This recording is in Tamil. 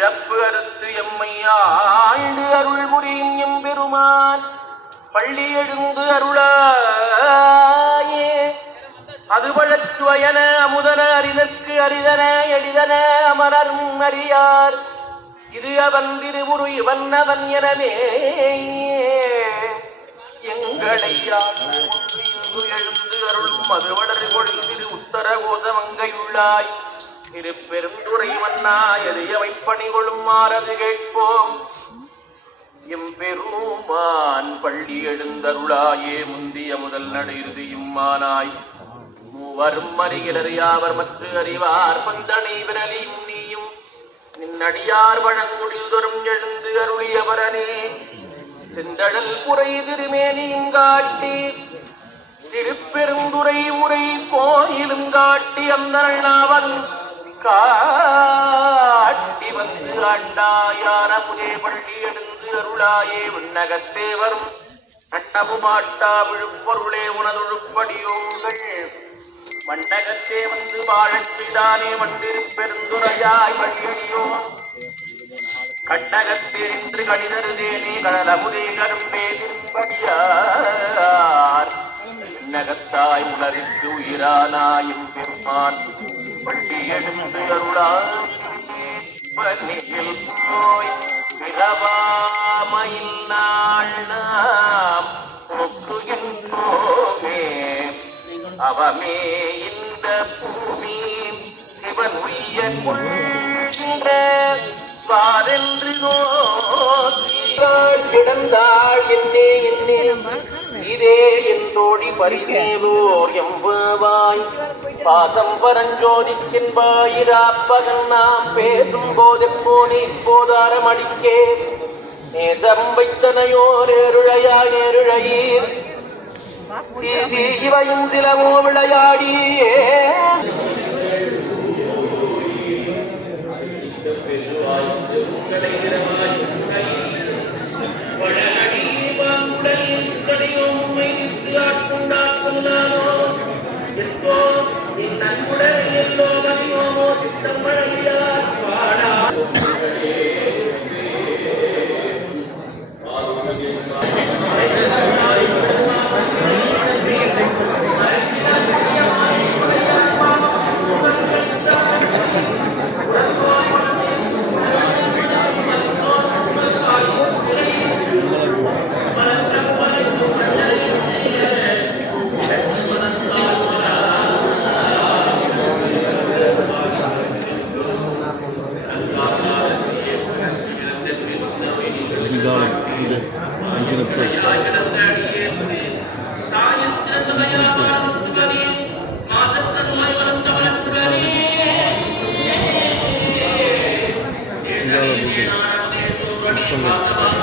பிறப்பு அறுத்து எம்மை ஆண்டு அருள் புரியும் எம்பெருமான் பள்ளி எழுந்து அருளாயே அதுபழச்சுவயன அமுதன அறிதற்கு அரிதன எளிதன அமரரும் அறியார் இது அவன் திருவுரு இவன் அவன் எனவே எங்களை எழுந்து அருளும் மதுவடர் பொழில் உத்தர கோதமங்கையுள்ளாய் திருப்பெருந்துறை வண்ணா எதையவை பணிகொள்ளும் மாறது கேட்போம் எம்பெருமான் பள்ளி எழுந்தருளாயே முந்திய முதல் நடு இறுதியும் மானாய் மூவரும் அறிகிறர் யாவர் மற்ற அறிவார் பந்தனை விரலியும் நீயும் நின்னடியார் வழங்குடில் தோறும் எழுந்து அருளியவரனே செந்தடல் புரை திருமேனியும் காட்டி திருப்பெருந்துறை உரை கோயிலும் காட்டி அந்தனாவன் காட்டி வந்து ஆண்டாயான புதே பள்ளி எழுந்து அருளாயே விண்ணகத்தே வரும் அட்டமுமாட்டா விழுப்பொருளே உனதுழுப்படியோங்கள் மண்டகத்தே வந்து வாழச் செய்தானே வந்திருப்பெருந்துரையாய் வழியடியோ கண்டகத்தே என்று கடிதருதேனே கடலமுதே கரும்பே திருப்படியார் நகத்தாய் உணரித்து உயிரானாயும் பெருமான் பள்ளி எழுந்து அருளாயில் போய் பிறவாமையில் நாள் நாம் நோக்குகின்றோமே அவமே இந்த பூமி சிவன் உய்ய கொள்கின்ற வாரென்று கிடந்தாள் என்னே என்னே இதே என் தோழி பரிதேலோர் எம்பவாய் பாசம் பரஞ்சோதிக்கின்பாயிராப்பகன் நாம் பேசும் போதெப்போனே இப்போதாரம் அடிக்கே நேசம் வைத்தனையோர் ஏருழையா ஏருழையீர் இவையும் சிலமோ விளையாடியே Thank you.